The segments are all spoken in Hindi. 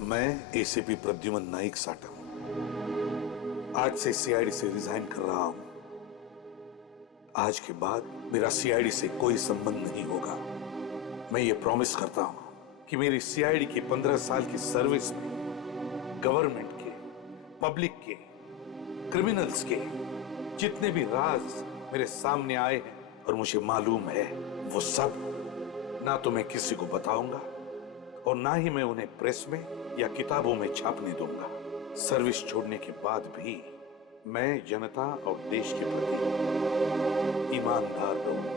मैं एसीपी प्रद्युमन नाइक साटा आज से सीआईडी से रिजाइन कर रहा हूं। आज के बाद मेरा सीआईडी से कोई संबंध नहीं होगा। मैं ये प्रॉमिस करता हूं कि मेरी सीआईडी की 15 साल की सर्विस में गवर्नमेंट के, पब्लिक के, क्रिमिनल्स के जितने भी राज मेरे सामने आए हैं और मुझे मालूम है, वो सब ना तो मैं किसी को बताऊंगा और ना ही मैं उन्हें प्रेस में या किताबों में छापने दूंगा। सर्विस छोड़ने के बाद भी मैं जनता और देश के प्रति ईमानदार रहूंगा।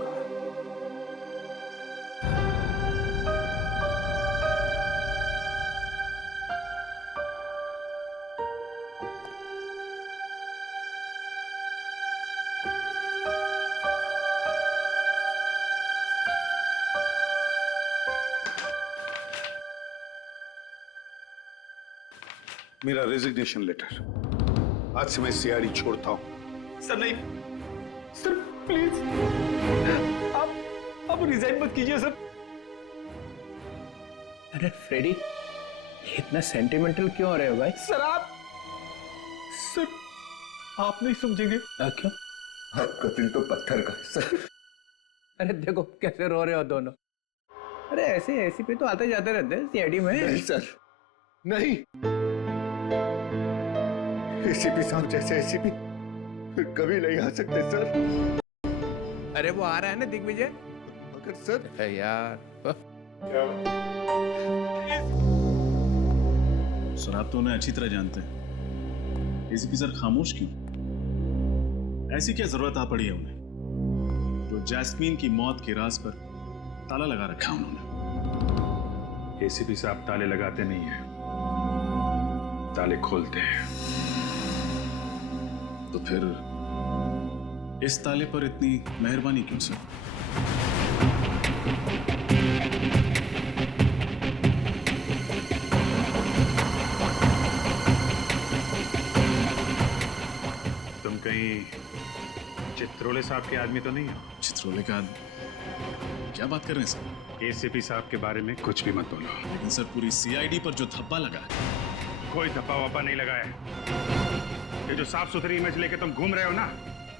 मेरा रेजिग्नेशन लेटर। आज से मैं सीआईडी छोड़ता हूं। सर नहीं, सर प्लीज आप रिजाइन मत कीजिए सर। अरे फ्रेडी, इतना सेंटिमेंटल क्यों हो रहे हो भाई? सर आप नहीं समझेंगे। क्यों? आपका दिल तो पत्थर का है सर। अरे देखो कैसे रो रहे हो दोनों। अरे ऐसे एसीपी तो आते जाते रहते हैं सीआईडी में। नहीं सर, नहीं। एसीपी साहब जैसे एसीपी फिर कभी नहीं आ सकते सर। अरे वो आ रहा है ना दिग्विजय। अगर सर यार सर, आप तो उन्हें अच्छी तरह जानते हैं। एसीपी सर खामोश क्यों? ऐसी क्या जरूरत आ पड़ी है उन्हें? तो जैस्मीन की मौत के राज पर ताला लगा रखा उन्होंने। एसीपी साहब ताले लगाते नहीं हैं, ताले खोलते हैं। तो फिर इस ताले पर इतनी मेहरबानी क्यों सर? तुम कहीं चित्रोले साहब के आदमी तो नहीं हो? चित्रोले का आदमी? क्या बात कर रहे हैं सर? एसीपी साहब के बारे में कुछ भी मत बोलो। लेकिन सर, पूरी सीआईडी पर जो धब्बा लगा है। कोई धब्बा वब्बा नहीं लगा है। ये जो साफ सुथरी इमेज लेके तुम घूम रहे हो ना,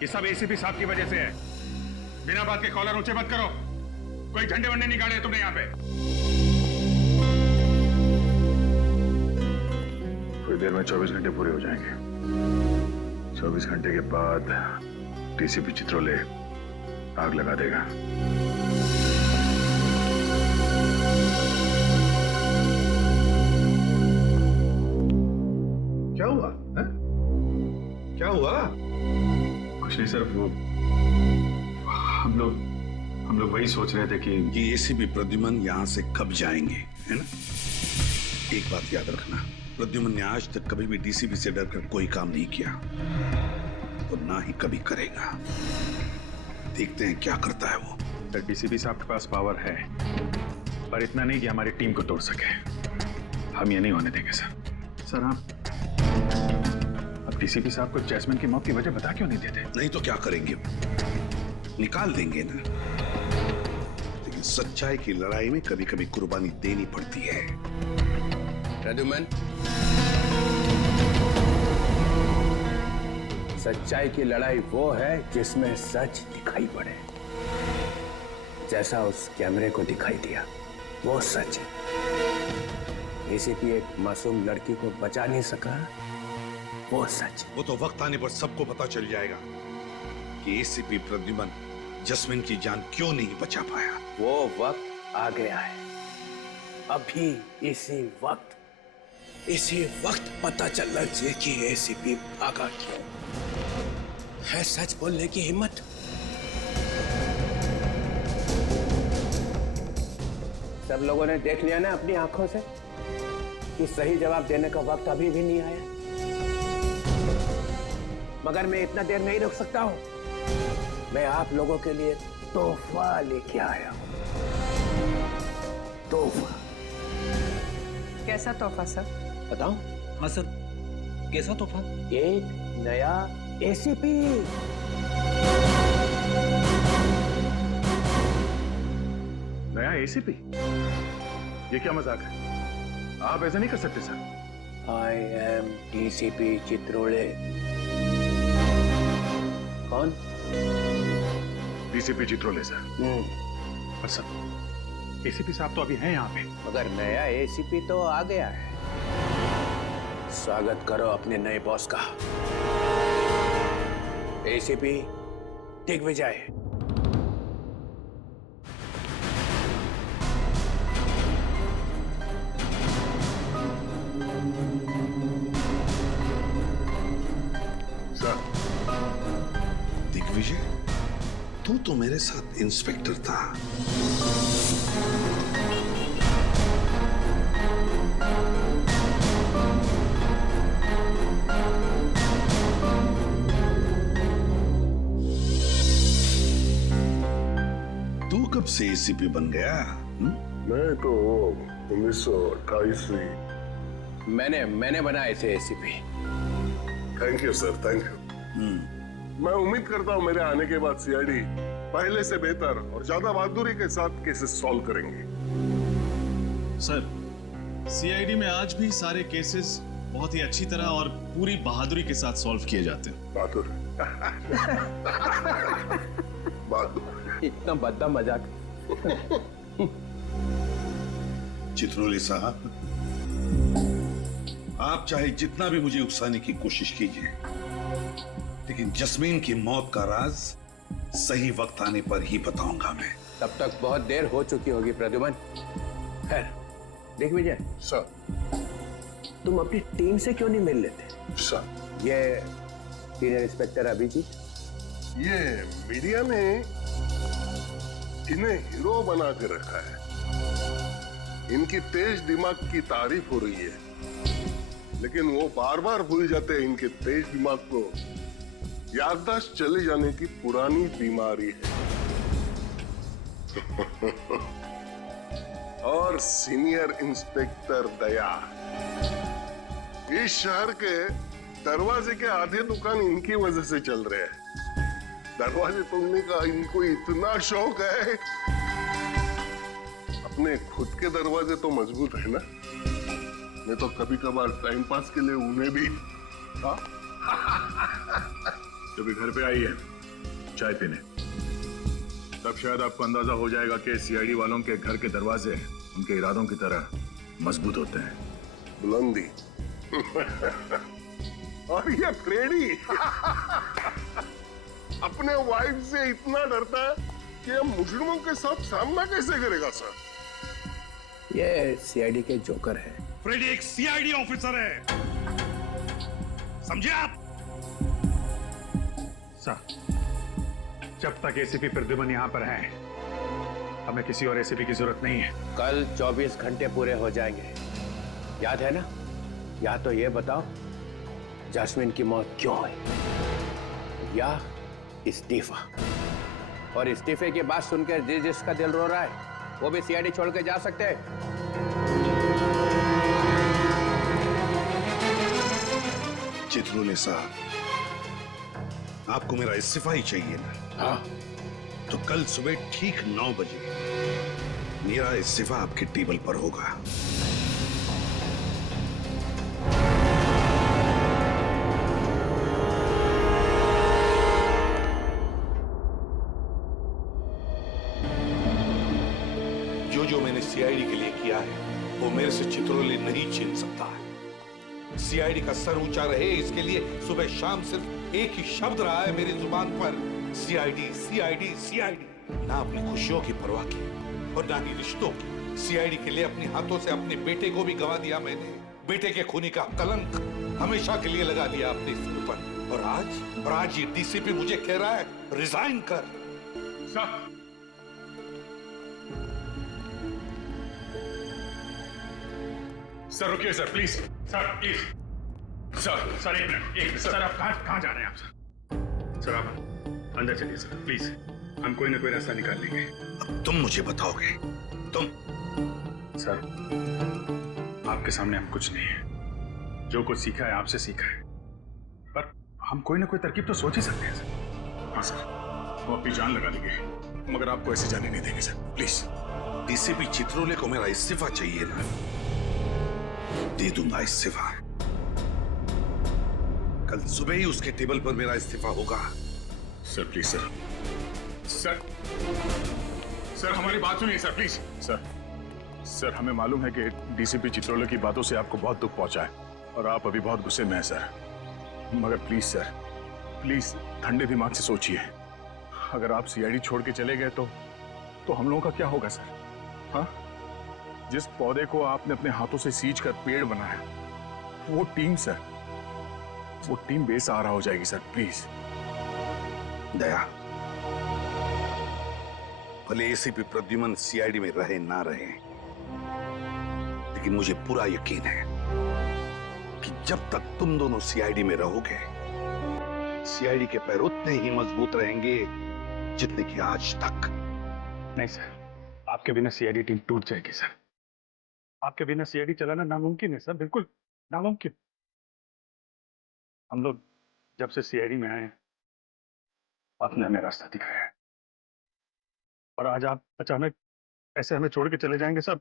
ये सब एसीपी साहब की वजह से है। बिना बात के कॉलर ऊंचे मत करो। कोई झंडे वंडे नहीं गाड़े तुमने यहाँ पे। थोड़ी देर में 24 घंटे पूरे हो जाएंगे। 24 घंटे के बाद डीसीपी चित्रोले आग लगा देगा। क्या हुआ है? क्या हुआ? कुछ नहीं सर, वो हम लोग वही सोच रहे थे कि ये एसीपी प्रद्युमन यहां से कब जाएंगे, है ना? एक बात याद रखना, प्रद्युमन ने आज तक कभी भी डीसीपी से डरकर कोई काम नहीं किया और ना ही कभी करेगा। देखते हैं क्या करता है वो। सर, डीसीपी साहब के पास पावर है, पर इतना नहीं कि हमारी टीम को तोड़ सके। हम ये नहीं होने देंगे सर। सर आप डीसीपी साहब को जैस्मिन की मौत की वजह बता क्यों नहीं देते? नहीं तो क्या करेंगे? निकाल देंगे ना। लेकिन सच्चाई की लड़ाई में कभी कभी कुर्बानी देनी पड़ती है। प्रद्युमन, सच्चाई की लड़ाई वो है जिसमें सच दिखाई पड़े। जैसा उस कैमरे को दिखाई दिया, वो सच है। एसीपी एक मासूम लड़की को बचा नहीं सका, वो सच। वो तो वक्त आने पर सबको पता चल जाएगा कि एसीपी प्रद्युमन जैस्मिन की जान क्यों नहीं बचा पाया। वो वक्त आ गया है। अभी इसी वक्त पता चलना चाहिए कि एसीपी भागा क्यों। है सच बोलने की हिम्मत। सब लोगों ने देख लिया ना अपनी आंखों से कि सही जवाब देने का वक्त अभी भी नहीं आया। मगर मैं इतना देर नहीं रुक सकता हूं। मैं आप लोगों के लिए तोहफा लेके आया हूं। तोहफा। कैसा तोहफा सर? बताऊं? हाँ सर, कैसा तोहफा? एक नया एसीपी। नया एसीपी? ये क्या मजाक है? आप ऐसा नहीं कर सकते sir. I am DCP Chitrole. कौन? DCP Chitrole sir. पर सर एसीपी साहब तो अभी हैं यहाँ पे। मगर नया एसीपी तो आ गया है। स्वागत करो अपने नए बॉस का। एसीपी दिग्विजय। सर दिग्विजय, तू तो मेरे साथ इंस्पेक्टर था। तू कब से एसीपी बन गया? मैं तो 1928 से। मैंने बनाए थे ACP. Thank you sir, thank you. मैं उम्मीद करता हूँ मेरे आने के बाद सीआईडी पहले से बेहतर और ज्यादा बहादुरी के साथ केसेस सॉल्व करेंगे। सर, सीआईडी में आज भी सारे केसेस बहुत ही अच्छी तरह और पूरी बहादुरी के साथ सॉल्व किए जाते हैं। बहादुर। बहादुर। इतना बद्दा मजाक। चित्रोले साहब, आप चाहे जितना भी मुझे उकसाने की कोशिश कीजिए, लेकिन जस्मीन की मौत का राज सही वक्त आने पर ही बताऊंगा मैं। तब तक बहुत देर हो चुकी होगी प्रद्युमन। खैर, दिग्विजय सर। तुम अपनी टीम से क्यों नहीं मिल लेते? सर, ये सीनियर इंस्पेक्टर अभिजीत, ये मीडिया ने इन्हें हीरो बना के रखा है। इनकी तेज दिमाग की तारीफ हो रही है, लेकिन वो बार बार भूल जाते हैं इनके तेज दिमाग को याददाश्त चले जाने की पुरानी बीमारी है। और सीनियर इंस्पेक्टर दया, इस शहर के दरवाजे के आधे दुकान इनकी वजह से चल रहे हैं। दरवाजे तोड़ने का इनको इतना शौक है। अपने खुद के दरवाजे तो मजबूत है ना, मैं तो कभी कभार टाइम पास के लिए उन्हें भी। कभी घर पे आई है चाय पीने, तब शायद आपको अंदाजा हो जाएगा कि सीआईडी वालों के घर के दरवाजे उनके इरादों की तरह मजबूत होते हैं। बुलंदी। और ये फ्रेडी अपने वाइफ से इतना डरता है कि अब मुजरिमों के साथ सामना कैसे करेगा सर? ये सीआईडी के जोकर है। फ्रेडी एक सीआईडी ऑफिसर है, समझे आप? सर, जब तक एसीपी प्रद्युमन यहाँ पर हैं, हमें किसी और एसीपी की जरूरत नहीं है। कल 24 घंटे पूरे हो जाएंगे, याद है ना? या तो ये बताओ जैस्मिन की मौत क्यों हुई, या इस्तीफा। और इस्तीफे की बात सुनकर जिसका दिल रो रहा है वो भी सीआईडी छोड़ के जा सकते हैं। चित्रोले साहब, आपको मेरा इस्तीफा ही चाहिए ना? हाँ। तो कल सुबह ठीक 9 बजे मेरा इस्तीफा आपके टेबल पर होगा। जो मैंने सीआईडी के लिए किया है वो मेरे से चित्रोले नहीं छीन सकता है। सीआईडी का सर ऊंचा रहे, इसके लिए सुबह शाम सिर्फ एक ही शब्द रहा है मेरी जुबान पर, सीआईडी सीआईडी सीआईडी। ना अपनी खुशियों की परवाह की और ना ही रिश्तों की। सीआईडी के लिए अपने हाथों से अपने बेटे को भी गंवा दिया मैंने। बेटे के खूनी का कलंक हमेशा के लिए लगा दिया अपने सिर पर। और आज ये डीसीपी मुझे कह रहा है रिजाइन कर। सर रुकिए sir, please sir, please sir एक मिनट सर, आप कहाँ जा रहे हैं आप? सर आप अंदर चलिए सर, प्लीज। हम कोई ना कोई रास्ता निकाल लेंगे। अब तुम मुझे बताओगे? तुम? सर आपके सामने हम कुछ नहीं है, जो कुछ सीखा है आपसे सीखा है, पर हम कोई ना कोई तरकीब तो सोच ही सकते हैं सर। हाँ सर, वो अपनी जान लगा देंगे, मगर आपको ऐसे जाने नहीं देंगे सर, प्लीज। डीसीपी चित्रोले को मेरा इस्तीफा चाहिए ना? दे दूंगा इस्तीफा। कल सुबह ही उसके टेबल पर मेरा इस्तीफा होगा। Sir please sir, sir sir हमारी बात सुनिए सर प्लीज। सर हमें मालूम है कि डीसीपी चित्रोले की बातों से आपको बहुत दुख पहुंचा है और आप अभी बहुत गुस्से में हैं सर, मगर प्लीज सर, प्लीज ठंडे दिमाग से सोचिए। अगर आप सीआईडी छोड़ के चले गए तो हम लोगों का क्या होगा सर? हाँ, जिस पौधे को आपने अपने हाथों से सींच कर पेड़ बनाया, वो टीम सर, वो टीम बेसहारा हो जाएगी सर। प्लीज दया, भले एसीपी प्रद्युमन सीआईडी में रहे ना रहे, लेकिन मुझे पूरा यकीन है कि जब तक तुम दोनों सीआईडी में रहोगे, सीआईडी के पैर उतने ही मजबूत रहेंगे जितने कि आज तक। नहीं सर, आपके बिना सीआईडी टीम टूट जाएगी सर। आपके बिना सीआईडी चलाना नामुमकिन है सर, बिल्कुल नामुमकिन। हम लोग जब से सीआईडी में आए, आपने हमें रास्ता दिखाया है, और आज आप अचानक ऐसे हमें छोड़ के चले जाएंगे सर।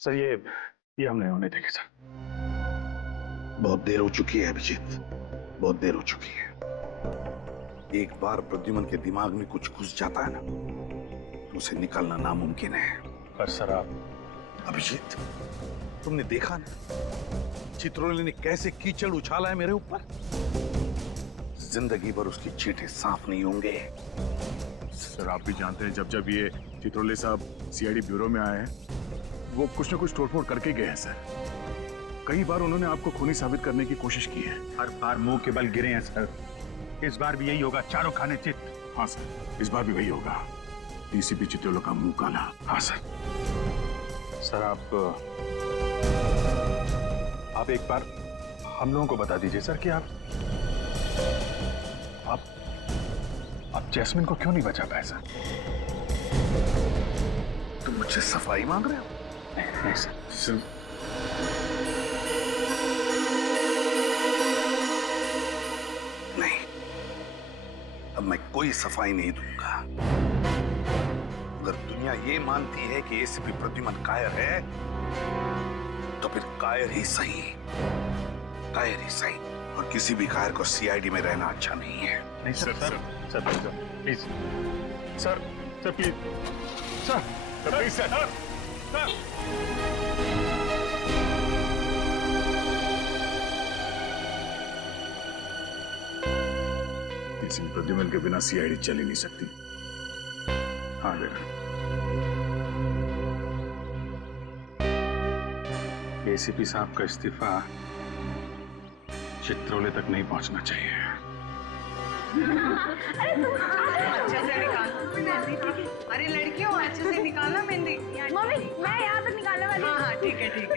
सर ये हम नहीं होने देंगे सर। बहुत देर हो चुकी है अभिजीत, बहुत देर हो चुकी है। एक बार प्रद्युमन के दिमाग में कुछ घुस जाता है ना, तो उसे निकालना नामुमकिन है। पर सर आप अभिजीत, तुमने देखा ना चित्रोले ने कैसे कीचड़ उछाला है मेरे ऊपर। जिंदगी भर उसकी चींटे साफ नहीं होंगे। सर आप भी जानते हैं, जब ये चित्रोले साहब सीआईडी ब्यूरो में आए हैं, वो कुछ न कुछ तोड़फोड़ करके गए हैं सर। कई बार उन्होंने आपको खूनी साबित करने की कोशिश की है। हर बार मुंह के बल गिरे हैं सर। इस बार भी यही होगा, चारों खाने चित। हाँ सर, इस बार भी वही होगा। डीसीपी चित्रोले का मुंह काला। हाँ सर। सर आप एक बार हम लोगों को बता दीजिए सर कि आप जैस्मिन को क्यों नहीं बचा पाए सर? तुम मुझसे सफाई मांग रहे हो? नहीं सर। नहीं, अब मैं कोई सफाई नहीं दूंगा। अगर दुनिया ये मानती है कि एसीपी प्रद्युमन कायर है, तो फिर कायर ही सही, कायर ही सही। और किसी भी कायर को सीआईडी में रहना अच्छा नहीं है। नहीं sir, please sir, please sir, please sir. किसी प्रद्युमन के बिना सीआईडी चल ही नहीं सकती। हाँ बेटा, एसीपी साहब का इस्तीफा चित्रोले तक नहीं पहुंचना चाहिए। अच्छे से निकाल। अरे लड़कियों, अच्छे से निकालना मेहंदी। मम्मी, मैं यहाँ तक निकालने वाली हूँ। हाँ ठीक है ठीक है।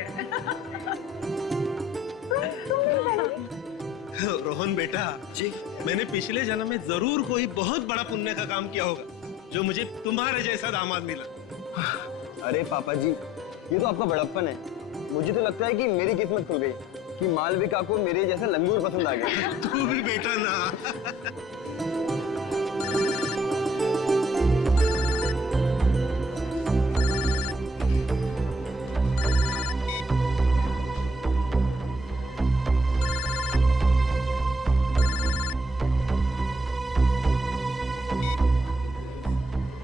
रोहन बेटा जी, मैंने पिछले जन्म में जरूर कोई बहुत बड़ा पुण्य का काम किया होगा, जो मुझे तुम्हारे जैसा दामाद मिला। अरे पापा जी, ये तो आपका बड़प्पन है। मुझे तो लगता है कि मेरी किस्मत खुल गई कि मालविका को मेरे जैसा लंगूर पसंद आ गया। तू भी बेटा ना।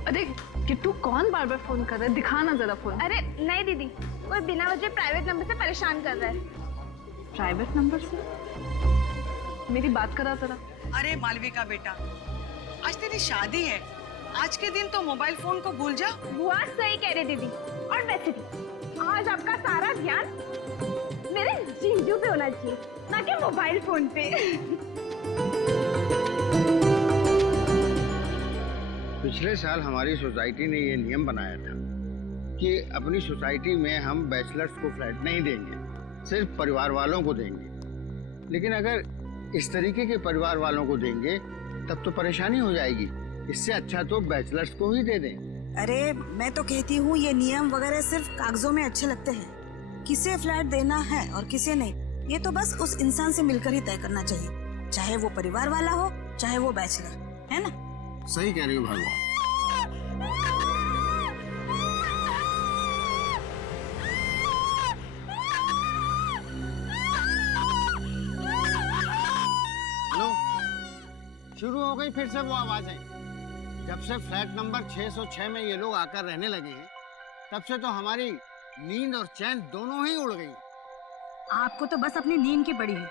अरे किट्टू, कौन बार बार फोन कर रहा है? दिखाना जरा फोन। अरे नहीं दीदी, कोई बिना वजह प्राइवेट नंबर से परेशान कर रहा है। प्राइवेट नंबर से? मेरी बात करा जरा। अरे मालविका बेटा, आज तेरी शादी है। आज के दिन तो मोबाइल फोन को भूल जा। बुआ सही कह रही दीदी। और वैसे भी आज आपका सारा ध्यान मेरे जीजू पे होना चाहिए, ना कि मोबाइल फोन पे। पिछले साल हमारी सोसाइटी ने ये नियम बनाया था कि अपनी सोसाइटी में हम बैचलर्स को फ्लैट नहीं देंगे, सिर्फ परिवार वालों को देंगे। लेकिन अगर इस तरीके के परिवार वालों को देंगे तब तो परेशानी हो जाएगी। इससे अच्छा तो बैचलर्स को ही दे दें। अरे मैं तो कहती हूँ ये नियम वगैरह सिर्फ कागजों में अच्छे लगते हैं। किसे फ्लैट देना है और किसे नहीं, ये तो बस उस इंसान से मिलकर ही तय करना चाहिए, चाहे वो परिवार वाला हो चाहे वो बैचलर। है ना? सही कह रही हो भागो। हेलो, शुरू हो गई फिर से वो आवाजें। जब से फ्लैट नंबर 606 में ये लोग आकर रहने लगे हैं, तब से तो हमारी नींद और चैन दोनों ही उड़ गई। आपको तो बस अपनी नींद की पड़ी है।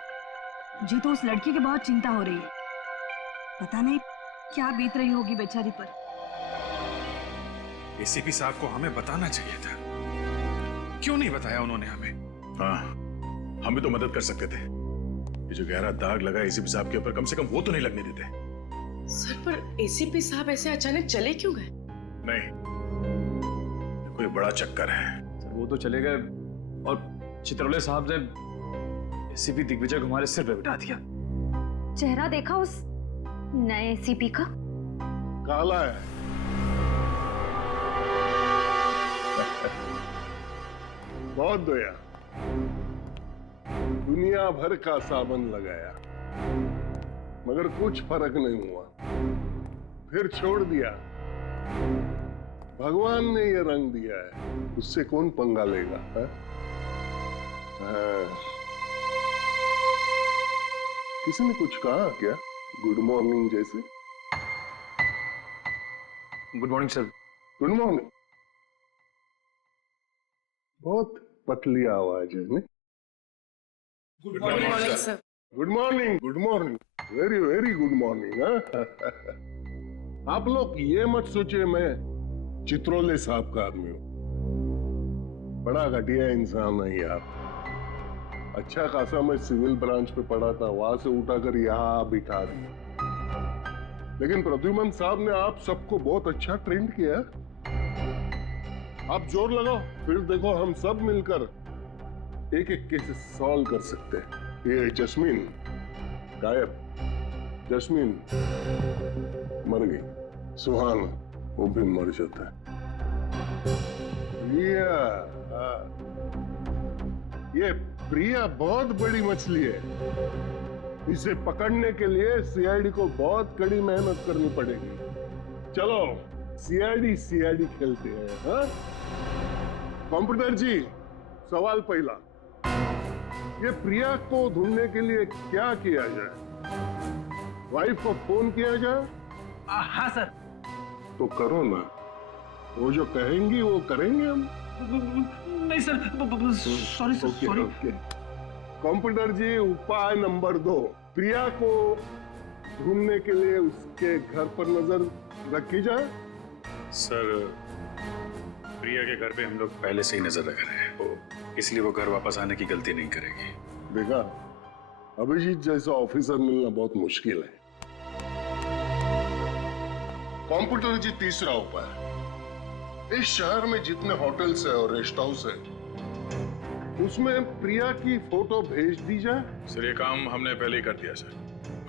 मुझे तो उस लड़की की बहुत चिंता हो रही है। पता नहीं क्या बीत रही होगी बेचारी पर। एसीपी साहब को हमें बताना चाहिए था, क्यों नहीं बताया उन्होंने हमें? हाँ, हम भी तो मदद कर सकते थे। ये जो गहरा दाग लगा एसीपी साहब के ऊपर, कम से कम वो तो नहीं लगने देते। सर, पर एसीपी साहब ऐसे अचानक चले क्यों गए? नहीं, कोई बड़ा चक्कर है। सर वो तो चले गए और चित्रौले साहब ने एसीपी दिग्विजय को हमारे सिर पे बिठा दिया। चेहरा देखा उस नए एसीपी का? काला है। बहुत दया, दुनिया भर का साबन लगाया मगर कुछ फर्क नहीं हुआ, फिर छोड़ दिया। भगवान ने ये रंग दिया है, उससे कौन पंगा लेगा? है? हाँ। किसी ने कुछ कहा क्या? गुड मॉर्निंग जैसे? Good morning sir. Good morning. बहुत पतली आवाज है। Good morning sir. Good morning, good morning, very very good morning. आप लोग ये मत सोचिए मैं चित्रौले साहब का आदमी हूं। बड़ा घटिया इंसान है यार। अच्छा खासा मैं सिविल ब्रांच पे पढ़ा था, वहां से उठाकर यहाँ बिठा दिया। लेकिन प्रद्युमन साहब ने आप सबको बहुत अच्छा ट्रेंड किया। आप जोर लगाओ, फिर देखो हम सब मिलकर एक एक केस सॉल्व कर सकते हैं। ये जस्मीन गायब, जस्मीन मर गई, सुहान वो भी मर जाता है। ये प्रिया बहुत बड़ी मछली है। इसे पकड़ने के लिए सीआईडी को बहुत कड़ी मेहनत करनी पड़ेगी। चलो सीआईडी खेलते हैं। हाँ? कंप्यूटर जी, सवाल पहला, ये प्रिया को ढूंढने के लिए क्या किया जाए? वाइफ को फोन किया जाए? हाँ सर। तो करो ना, वो जो कहेंगी वो करेंगे हम। नहीं सर, सॉरी सॉरी। कंप्यूटर जी, उपाय नंबर 2, प्रिया को ढूंढने के लिए उसके घर पर नजर रखी जाए। सर, प्रिया के घर पे हम लोग पहले से ही नजर रख रहे हैं, इसलिए वो घर वापस आने की गलती नहीं करेगी। देखा, अभिजीत जैसा ऑफिसर मिलना बहुत मुश्किल है। कंप्यूटर जी, तीसरा उपाय, इस शहर में जितने होटल्स है और रेस्ट हाउस है, उसमें प्रिया की फोटो भेज दी जाए। सर, ये काम हमने पहले ही कर दिया सर।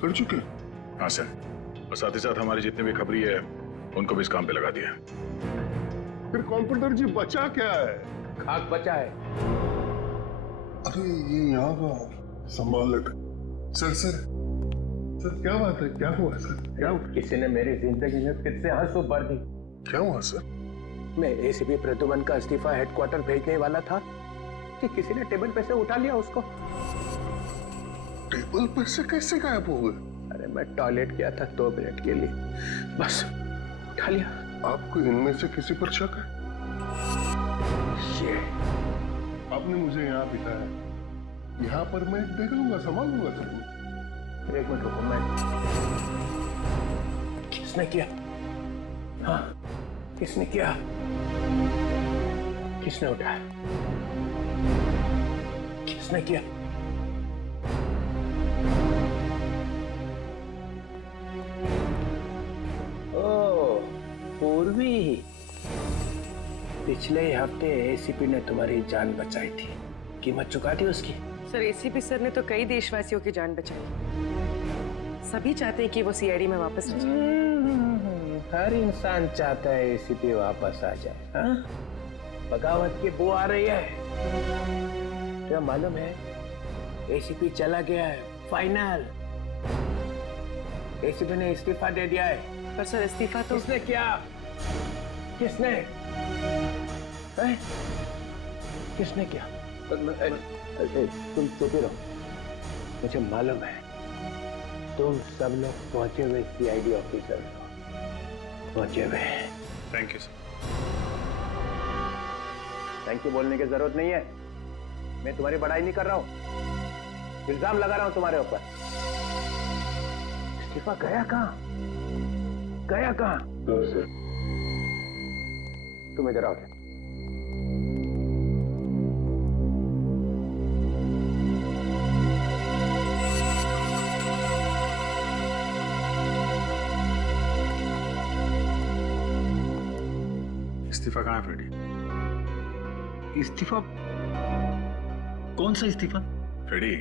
कर चुके? हाँ सर, और साथ ही साथ हमारी जितने भी खबरी है उनको भी इस काम पे लगा दिया। फिर कंप्यूटर जी बचा क्या है? खाक बचा है। अरे ये यहाँ का संभाल लेते। सर क्या बात है? क्या हुआ सर? क्या हुआ? किसी ने मेरी जिंदगी में फिर से आंसू भर दी। क्या हुआ सर? मैं एसीपी प्रद्युमन का इस्तीफा हेडक्वार्टर भेजने वाला था कि किसी ने टेबल पे से उठा लिया उसको। टेबल पर से कैसे गायब हो गए? अरे मैं टॉयलेट गया था 2 मिनट के लिए, बस उठा लिया। आपको इनमें से किसी पर शक है? ये आपने मुझे यहाँ बिठाया, यहाँ पर मैं देख लूंगा, संभाल लूंगा सर। एक मिनट रुको, मैं किसने किया? हाँ, किसने किया? किसने उठाया? किसने किया? ओ, पूर्वी, पिछले हफ्ते एसीपी ने तुम्हारी जान बचाई थी, कीमत चुका दी उसकी। सर, एसीपी सर ने तो कई देशवासियों की जान बचाई। सभी चाहते हैं कि वो सीआईडी में वापस आ जाए। हर इंसान चाहता है एसीपी वापस आ जाए। हाँ? बगावत की बू आ रही है। क्या मालूम है? एसीपी चला गया है, फाइनल। एसीपी ने इस्तीफा दे दिया है। पर सर इस्तीफा तो किसने किया? किसने? हैं? किसने किया? तुम चुप ही रहो। मुझे मालूम है तुम सब लोग पहुंचे हुए सीआईडी ऑफिसर पहुंचे हुए। Thank you sir. Thank you बोलने की जरूरत नहीं है। मैं तुम्हारी बड़ाई नहीं कर रहा हूं, इल्जाम लगा रहा हूं तुम्हारे ऊपर। इस्तीफा गया कहां? गया कहां? तुम इधर आओ। इस्तीफा कहाँ है फ्रेडी? इस्तीफा? कौन सा इस्तीफा? फ्रेडी,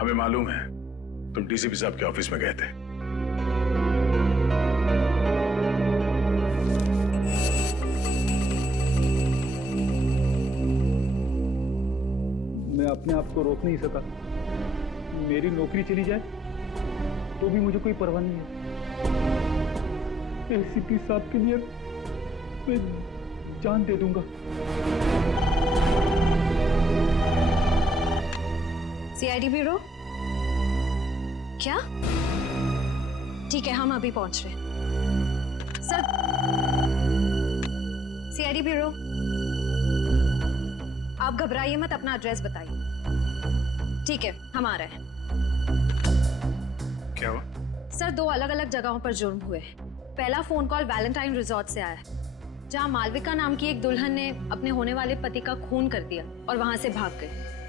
हमें मालूम है तुम डीसीपी साहब के ऑफिस में गए थे। मैं अपने आप को रोक नहीं सका। मेरी नौकरी चली जाए तो भी मुझे कोई परवाह नहीं है। एसीपी साहब के लिए मैं जान दे दूंगा। CID bureau? क्या? ठीक है, हम अभी पहुंच रहे हैं। सर, सीआईडी ब्यूरो, आप घबराइए मत, अपना एड्रेस बताइए। ठीक है, हम आ रहे हैं। क्या हुआ? सर, 2 अलग अलग जगहों पर जुर्म हुए। पहला फोन कॉल वैलेंटाइन रिजॉर्ट से आया है, जहां मालविका नाम की एक दुल्हन ने अपने होने वाले पति का खून कर दिया और वहां से भाग गई।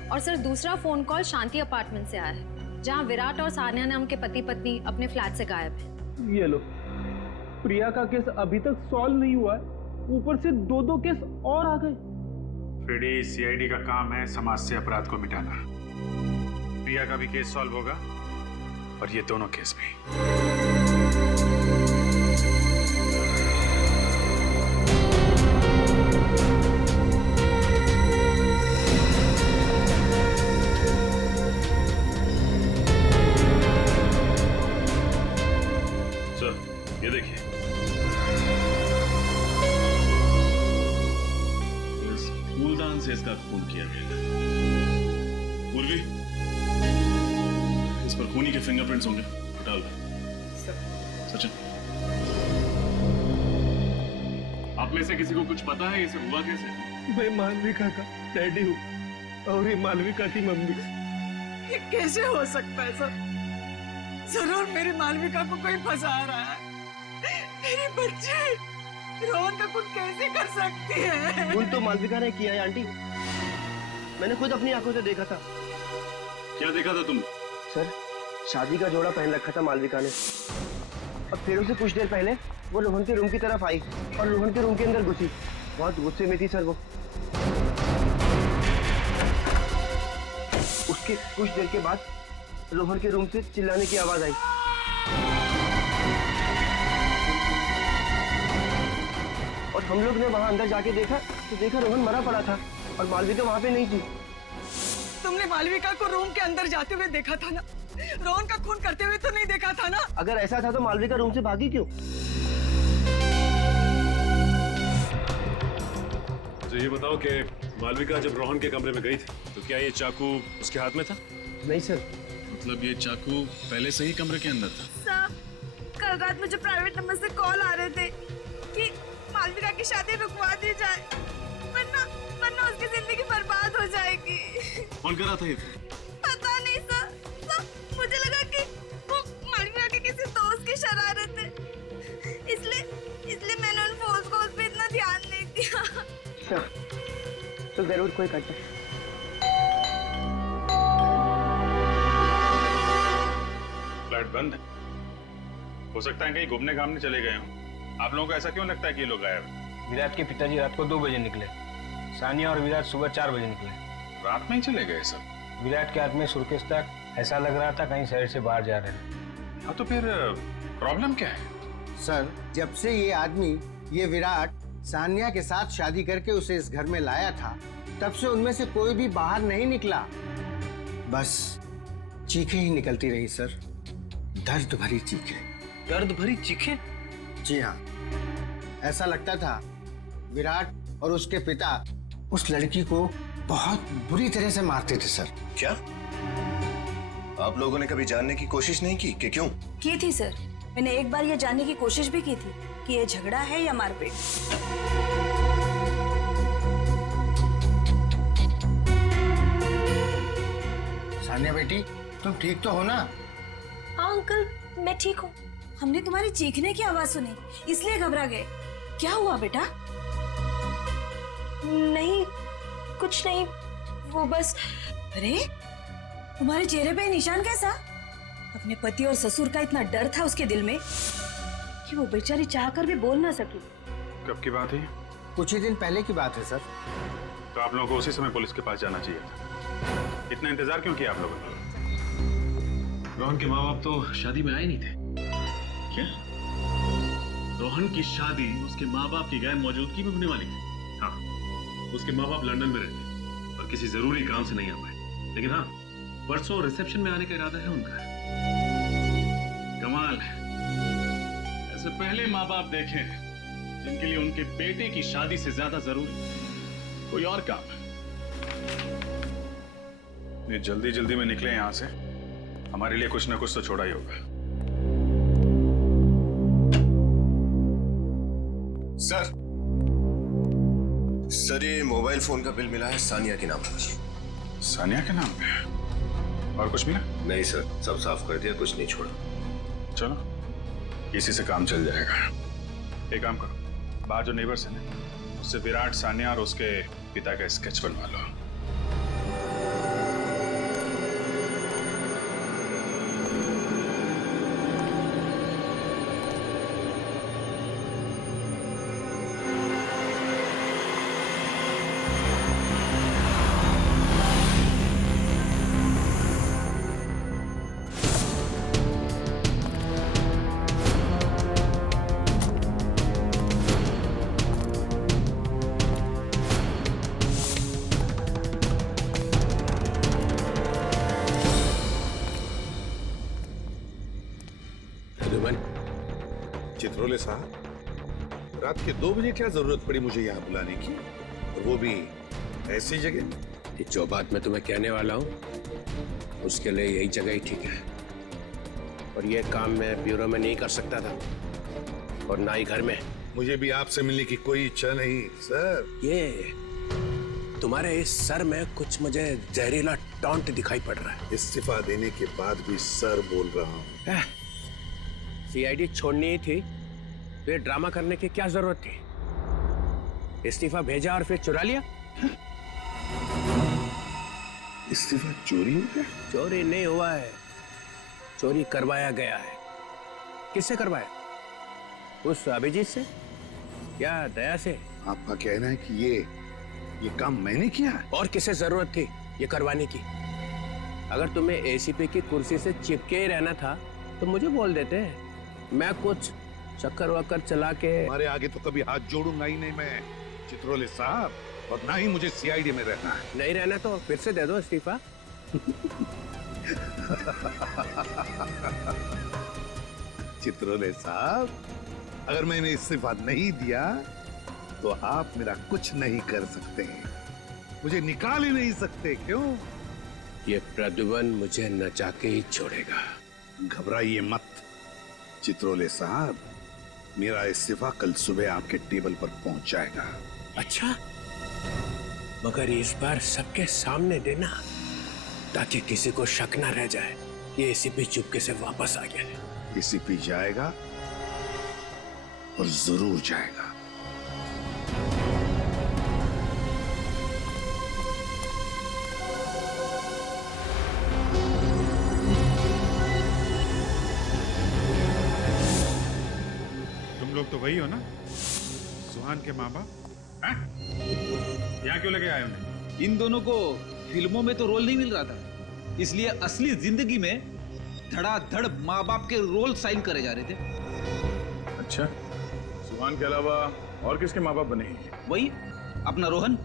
और सर, दूसरा फोन कॉल शांति अपार्टमेंट से आया है, जहां विराट और सानिया नाम के पति पत्नी अपने फ्लैट से गायब है। ये लो, प्रिया का केस अभी तक सॉल्व नहीं हुआ है, ऊपर से 2 केस और आ गए। फ्रेडी, सीआईडी का काम है समाज से अपराध को मिटाना। प्रिया का भी केस सॉल्व होगा और ये दोनों केस भी। ये देखिए, इस फूलदान से इसका खून किया गया। पूर्वी, इस पर खूनी के फिंगरप्रिंट्स होंगे, डाल दो। सचिन, आप में से किसी को कुछ पता है इसे हुआ कैसे? मैं मालविका का डैडी हूँ और ये मालविका की मम्मी। ये कैसे हो सकता है सर? जरूर मेरी मालविका को कोई फंसा रहा है। मेरी बच्ची रोहन का खून कैसे कर सकती है? खून तो मालविका ने किया है आंटी, मैंने खुद अपनी आंखों से देखा था। क्या देखा था तुम? सर, शादी का जोड़ा पहन रखा था मालविका ने, और फिर उसे कुछ देर पहले वो रोहन के रूम की तरफ आई और रोहन के रूम के अंदर घुसी। बहुत गुस्से में थी सर वो। उसके कुछ देर के बाद रोहन के रूम से चिल्लाने की आवाज आई। और हम लोग ने वहां अंदर जाके देखा तो देखा रोहन मरा पड़ा था और मालविका वहां पे नहीं थी। तुमने मालविका को रूम के अंदर जाते हुए देखा था ना? रोहन का खून करते हुए तो नहीं देखा था ना? अगर ऐसा था तो मालविका रूम से भागी क्यों? तो ये बताओ कि मालविका जब रोहन के कमरे में गई थी तो क्या ये चाकू उसके हाथ में था? नहीं सर। मतलब ये चाकू पहले से ही कमरे के अंदर था? सर, कल रात मुझे प्राइवेट नंबर से कॉल आ रहे थे कि मालविका की शादी रुकवा दी जाए, वरना उसकी जिंदगी बर्बाद हो जाएगी। कौन कर रहा था ये? पता नहीं सर, मुझे लगा कि वो मालविका के किसी दोस्त की शरारत है, इसलिए मैंने उन फोन कॉल्स पे इतना ध्यान नहीं दिया। सर, तो जरूर कोई करता। फ्लैट बंद है, हो सकता है कहीं घूमने घामने चले गए हों। आप लोगों को ऐसा क्यों लगता है कि ये लोग गायब हैं? विराट के पिताजी रात को 2 बजे निकले, सानिया और विराट सुबह 4 बजे निकले। रात में ही चले गए सब? विराट के हाथ में सुर्खेस तक, ऐसा लग रहा था कहीं शहर से बाहर जा रहे हैं। हाँ, तो फिर प्रॉब्लम क्या है? सर, जब से ये आदमी, ये विराट सानिया के साथ शादी करके उसे इस घर में लाया था, तब से उनमें से कोई भी बाहर नहीं निकला, बस चीखें ही निकलती रही सर, दर्द भरी चीखें। दर्द भरी चीखें? जी हाँ, ऐसा लगता था विराट और उसके पिता उस लड़की को बहुत बुरी तरह से मारते थे सर। क्या आप लोगों ने कभी जानने की कोशिश नहीं की कि क्यों? की थी सर, मैंने एक बार ये जानने की कोशिश भी की थी कि ये झगड़ा है या मारपीट। सानिया बेटी, तुम ठीक तो हो ना? हाँ अंकल, मैं ठीक हूँ। हमने तुम्हारी चीखने की आवाज सुनी, इसलिए घबरा गए। क्या हुआ बेटा? नहीं, कुछ नहीं, वो बस। अरे तुम्हारे चेहरे पे निशान कैसा? अपने पति और ससुर का इतना डर था उसके दिल में कि वो बेचारी चाहकर भी बोल ना सकी। कब की बात है? कुछ ही दिन पहले की बात है सर। तो आप लोगों को उसी समय पुलिस के पास जाना चाहिए था। इतना इंतजार क्यों किया आप लोगों ने? रोहन के माँ बाप तो शादी में आए नहीं थे। क्या? रोहन की शादी उसके माँ बाप की गैर मौजूदगी में होने वाली थी। हाँ, उसके माँ बाप लंदन में रहते हैं और किसी जरूरी काम से नहीं आ पाए। लेकिन हाँ, परसों रिसेप्शन में आने का इरादा है उनका। कमाल है, ऐसे पहले माँ बाप देखे जिनके लिए उनके बेटे की शादी से ज्यादा जरूरी कोई और काम है। ये जल्दी जल्दी में निकले यहाँ से, हमारे लिए कुछ ना कुछ तो छोड़ा ही होगा। सर ये मोबाइल फोन का बिल मिला है सानिया के नाम पर। सानिया के नाम पे? और कुछ मिला? नहीं सर, सब साफ कर दिया, कुछ नहीं छोड़ा। चलो, इसी से काम चल जाएगा। एक काम करो, बाहर जो नेबर्स हैं ना, उससे विराट, सानिया और उसके पिता का स्केच बनवा लो। चित्रोले साहब, रात के 2 बजे क्या जरूरत पड़ी मुझे यहाँ बुलाने की, और वो भी ऐसी जगह? जो बात मैं तुम्हें कहने वाला हूँ उसके लिए यही जगह ही ठीक है। और ये काम मैं ब्यूरो में नहीं कर सकता था और ना ही घर में। मुझे भी आपसे मिलने की कोई इच्छा नहीं सर। ये तुम्हारे इस सर में कुछ मुझे जहरीला टॉन्ट दिखाई पड़ रहा है। इस्तीफा देने के बाद भी सर बोल रहा हूँ। सीआईडी छोड़नी ही थी तो ये ड्रामा करने की क्या जरूरत थी? इस्तीफा भेजा और फिर चुरा लिया। इस्तीफा चोरी हो गया? चोरी नहीं हुआ है, चोरी करवाया गया है। किससे करवाया? उस अभिजीत से या दया से? आपका कहना है कि ये काम मैंने किया है? और किसे जरूरत थी ये करवाने की? अगर तुम्हें एसीपी की कुर्सी से चिपके ही रहना था तो मुझे बोल देते, मैं कुछ चक्कर वक्कर चला के। हमारे आगे तो कभी हाथ जोड़ूंगा ही नहीं मैं चित्रोले साहब, और ना ही मुझे सीआईडी में रहना है। नहीं रहना तो फिर से दे दो इस्तीफा। चित्रोले साहब, अगर मैंने इस्तीफा नहीं दिया तो आप मेरा कुछ नहीं कर सकते, मुझे निकाल ही नहीं सकते। क्यों? ये प्रद्युमन मुझे नचा के ही छोड़ेगा। घबराइए मत चित्रोले साहब, मेरा इस्तीफा कल सुबह आपके टेबल पर पहुंच जाएगा। अच्छा, मगर इस बार सबके सामने देना ताकि किसी को शक ना रह जाए ये एसीपी चुपके से वापस आ गया है। एसीपी जाएगा और जरूर जाएगा। लोग तो वही हो ना, सुहान के माँ बाप? यहाँ क्यों लगे आए उन्हें? इन दोनों को फिल्मों में तो रोल नहीं मिल रहा था, इसलिए असली जिंदगी में धड़ाधड़ माँ बाप के रोल साइन करे जा रहे थे। अच्छा, सुहान के अलावा और किसके माँ बाप बने हैं? वही अपना रोहन।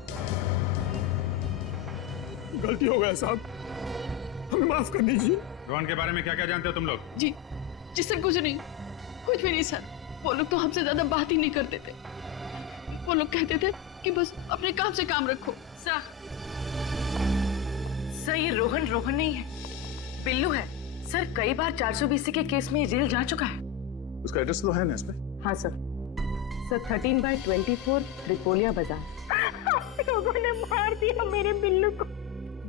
गलती हो गया साहब, हमें माफ कर दीजिए। रोहन के बारे में क्या क्या जानते हो तुम लोग? जी, जी सर कुछ नहीं, कुछ भी नहीं सर। वो लोग तो हमसे ज्यादा बात ही नहीं करते थे। वो लोग कहते थे कि बस अपने काम से काम रखो। सर ये रोहन नहीं है, बिल्लू है। सर कई बार 420 के केस में जेल जा चुका है। उसका एड्रेस तो है ना इस पे? हाँ सर 13/24 त्रिपोलिया बाजार। लोगों ने मार दिया मेरे बिल्लू को।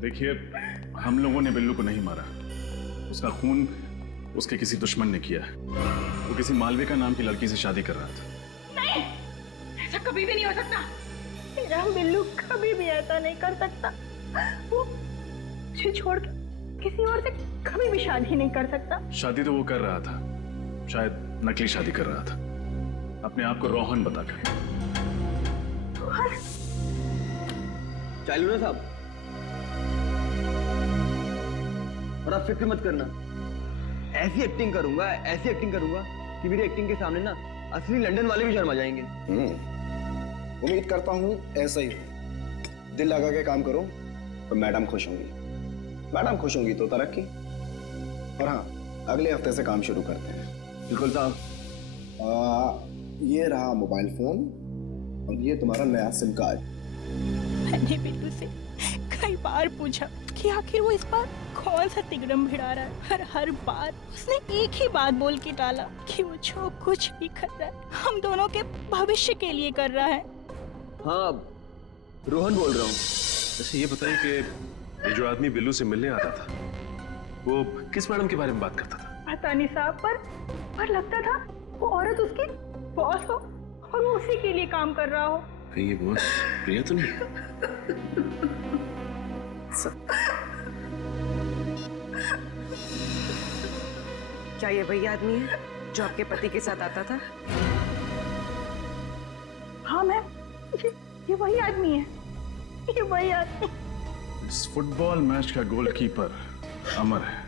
देखिए, हम लोगों ने बिल्लू को नहीं मारा। उसका खून उसके किसी दुश्मन ने किया है। वो किसी मालविका नाम की लड़की से शादी कर रहा था। नहीं, ऐसा कभी भी नहीं हो सकता। मेरा बिल्लू कभी भी ऐसा नहीं कर सकता। वो मुझे छोड़ के किसी और से कभी भी शादी नहीं कर सकता। शादी तो वो कर रहा था, शायद नकली शादी कर रहा था, अपने आप को रोहन बताकर। चालू ना साहब, और आप फिक्र मत करना। ऐसी एक्टिंग करूंगा कि मेरी एक्टिंग के सामने ना असली लंदन वाले भी शर्मा जाएंगे। उम्मीद करता हूँ ऐसा ही हो। दिल लगा के काम करो तो मैडम खुश होंगी। मैडम खुश होंगी तो तरक्की। और हाँ, अगले हफ्ते से काम शुरू करते हैं। बिल्कुल साहब। ये रहा मोबाइल फोन और ये तुम्हारा नया सिम कार्ड। मैंने बिल्लू से कई बार पूछा कि आखिर वो इस बार कौन सा तिगड़म भिड़ा रहा है। हर बार उसने एक ही बात बोल के टाला कि वो जो कुछ भी कर रहा है हम दोनों के भविष्य के लिए कर रहा है। हाँ, रोहन बोल रहा हूँ। वैसे ये बताइए कि ये जो आदमी बिल्लू से मिलने आता था, वो किस मैडम के बारे में बात करता था? पता नहीं साहब, पर लगता था वो औरत उसकी बॉस हो और वो उसी के लिए काम कर रहा हो। कहीं ये बॉस प्रिया तो नहीं? क्या ये वही आदमी है जो आपके पति के साथ आता था? हाँ मैम, ये वही आदमी है, ये वही आदमी। इस फुटबॉल मैच का गोलकीपर अमर है।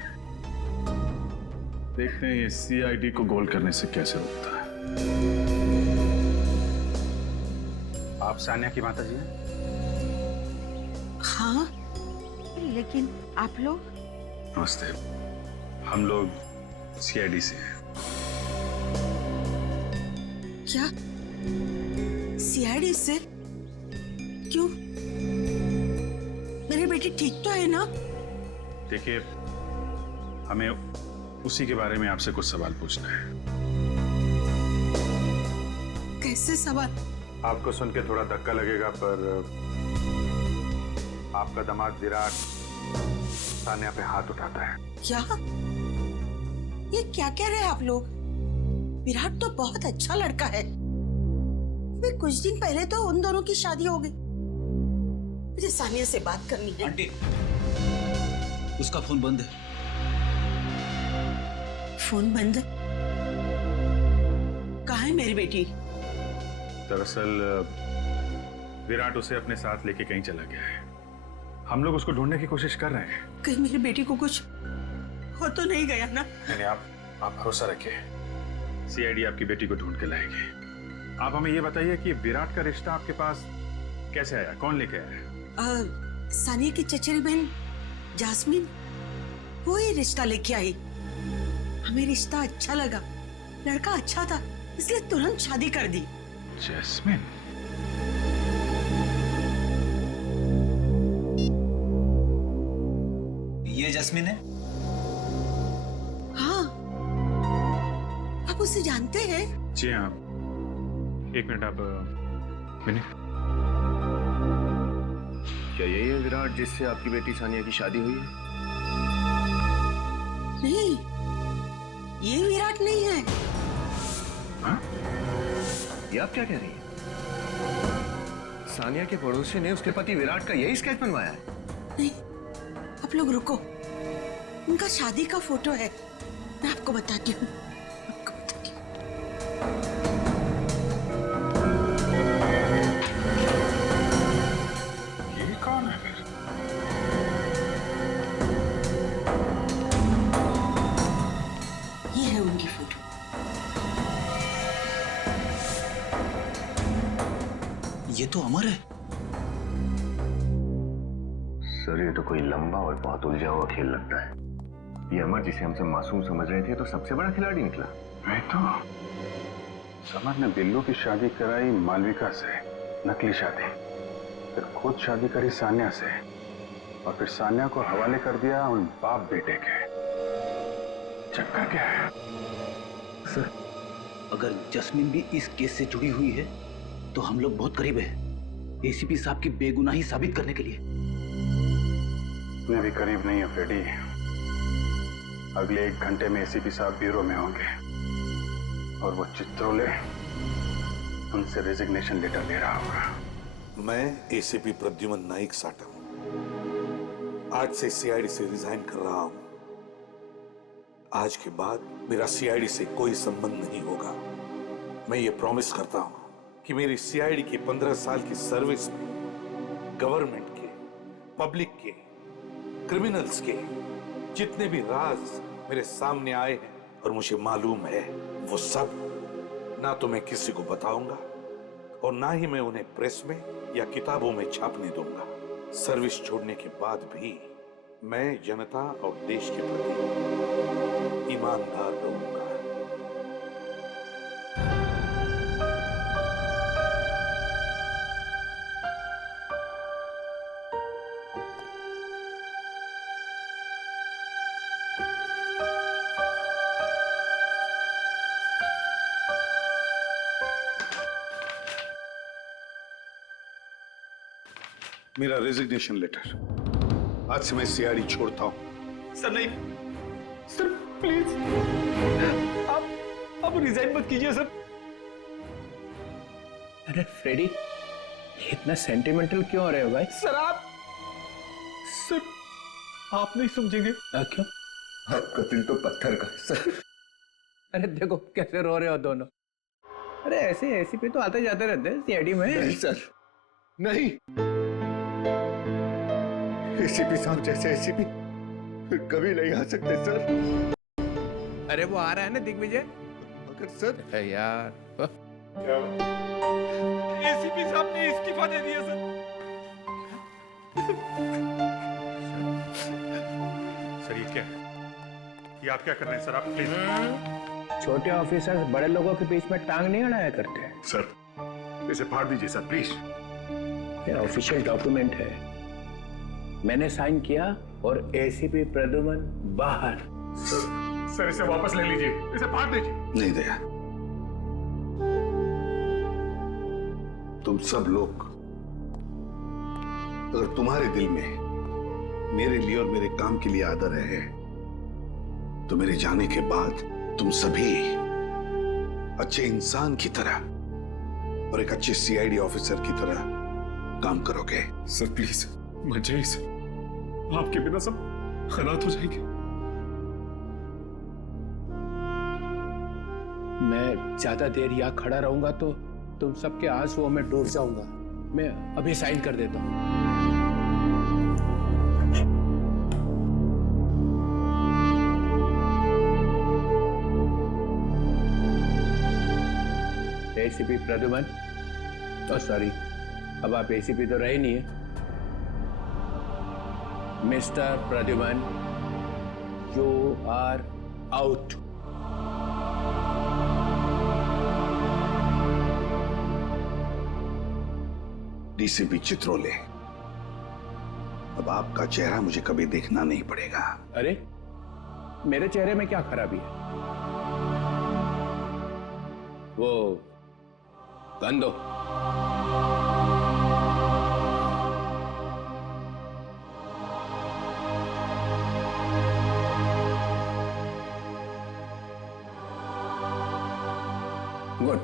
देखते हैं ये सीआईडी को गोल करने से कैसे रोकता है। आप सानिया की माता जी हैं? हाँ, लेकिन आप लोग? नमस्ते, हम लोग सीआईडी से हैं। क्या सीआईडी से? क्यों? मेरी बेटी ठीक तो है ना? देखिए, हमें उसी के बारे में आपसे कुछ सवाल पूछना है। कैसे सवाल? आपको सुन के थोड़ा धक्का लगेगा, पर आपका दामाद विराट सानिया पे हाथ उठाता है। क्या? ये क्या कह रहे हैं आप लोग? विराट तो बहुत अच्छा लड़का है। अभी कुछ दिन पहले तो उन दोनों की शादी हो गई। मुझे सानिया से बात करनी है। आंटी, उसका फोन बंद है। फोन बंद? कहाँ है मेरी बेटी? दरअसल विराट उसे अपने साथ लेके कहीं चला गया है। हम लोग उसको ढूंढने की कोशिश कर रहे हैं। कहीं मेरी बेटी को कुछ हो तो नहीं गया ना? नहीं, आप भरोसा रखिए, सीआईडी आपकी बेटी को ढूंढ के लाएगी। आप हमें ये बताइए कि विराट का रिश्ता आपके पास कैसे आया, कौन लेके आया? सानिया की चचेरी बहन जास्मीन, वो ही रिश्ता लेके आई। हमें रिश्ता अच्छा लगा, लड़का अच्छा था, इसलिए तुरंत शादी कर दी। जैस्मिन? ये जैस्मिन है? हाँ, आप उसे जानते हैं? जी हाँ। एक मिनट, आप मिनट। क्या यही है विराट जिससे आपकी बेटी सानिया की शादी हुई है? नहीं, ये विराट नहीं है। हाँ? ये आप क्या कह रही हैं? सानिया के पड़ोसी ने उसके पति विराट का यही स्केच बनवाया है? नहीं, आप लोग रुको, उनका शादी का फोटो है, मैं आपको बताती हूँ। ये कौन है फिर? ये है उनकी फोटो। ये तो अमर है। सर, ये तो कोई लंबा और बहुत उलझा हुआ खेल लगता है। ये अमर जिसे हमसे मासूम समझ रहे थे तो सबसे बड़ा खिलाड़ी निकला। वही तो समर ने बिल्लू की शादी कराई मालविका से, नकली शादी, फिर खुद शादी करी सान्या से, और फिर सान्या को हवाले कर दिया उन बाप बेटे के। चक्कर क्या है? सर, अगर जस्मीन भी इस केस से जुड़ी हुई है तो हम लोग बहुत करीब है एसीपी साहब की बेगुनाही साबित करने के लिए। मैं भी करीब नहीं हूं फ्रेडी। अगले 1 घंटे में एसीपी साहब ब्यूरो में होंगे और वो चित्रोले उनसे रेजिग्नेशन लेटर ले रहा होगा। मैं एसीपी प्रद्युमन नाइक साटम आज से सीआईडी से रिजाइन कर रहा हूं। आज के बाद मेरा सीआईडी से कोई संबंध नहीं होगा। मैं ये प्रॉमिस करता हूं कि मेरी सीआईडी की 15 साल की सर्विस में गवर्नमेंट के, पब्लिक के, क्रिमिनल्स के जितने भी राज मेरे सामने आए हैं और मुझे मालूम है, वो सब ना तो मैं किसी को बताऊंगा और ना ही मैं उन्हें प्रेस में या किताबों में छापने दूंगा। सर्विस छोड़ने के बाद भी मैं जनता और देश के प्रति ईमानदार रहूंगा। मेरा रेजिग्नेशन लेटर। आज से मैं सीआईडी छोड़ता हूं। सर नहीं, सर प्लीज, आप रिजाइन मत कीजिए सर। अरे फ्रेडी, इतना सेंटिमेंटल क्यों हो रहे हो भाई? सर आप नहीं समझेंगे। क्यों? आपका दिल तो पत्थर का है सर। अरे देखो कैसे रो रहे हो दोनों। अरे ऐसे एसीपी तो आते जाते रहते हैं सीआईडी में। नहीं सर, नहीं। एसीपी साहब जैसे एसीपी फिर कभी नहीं आ सकते सर। अरे वो आ रहा है ना दिग्विजय। अगर सर यार एसीपी साहब ने इस्तीफा दे दिया सर। सर ये क्या है? ये आप क्या कर रहे हैं सर? आप प्लीज। छोटे ऑफिसर्स बड़े लोगों के बीच में टांग नहीं अड़ाया करते। सर इसे फाड़ दीजिए सर प्लीज। ये ऑफिशियल डॉक्यूमेंट है, मैंने साइन किया और एसीपी प्रद्युमन बाहर। सर इसे वापस ले लीजिए, इसे फाड़ दीजिए। नहीं दया, तुम सब लोग, अगर तुम्हारे दिल में मेरे लिए और मेरे काम के लिए आदर है तो मेरे जाने के बाद तुम सभी अच्छे इंसान की तरह और एक अच्छे सीआईडी ऑफिसर की तरह काम करोगे। सर प्लीज मत जाइए सर, आपके बिना सब खराब हो जाएंगे। मैं ज्यादा देर यहाँ खड़ा रहूंगा तो तुम सबके आंसुओं में डूब जाऊंगा। मैं अभी साइन कर देता हूँ। एसीपी प्रद्युमन, सॉरी, अब आप एसीपी तो रहे नहीं है। Mister Pradyuman, you are out. DCP Chitrole, अब आपका चेहरा मुझे कभी देखना नहीं पड़ेगा। अरे मेरे चेहरे में क्या खराबी है? वो गंदो। गुड।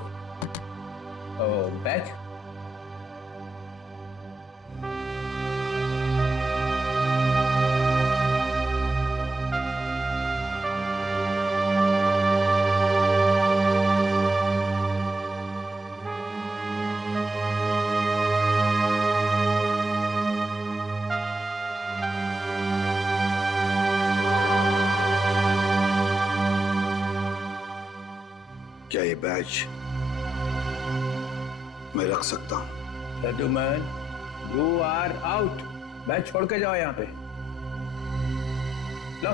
बैच क्या ये बैच मैं रख सकता हूं? Pradyuman, you are out. Badge छोड़ के जाओ यहाँ पे। लो।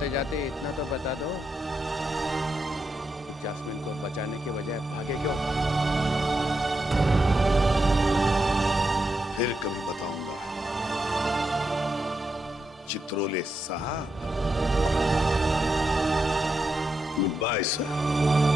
जाते जाते इतना तो बता दो, जैस्मिन को बचाने के बजाय भागे क्यों? फिर कभी बताऊंगा चित्रोले साहब। Good bye sir.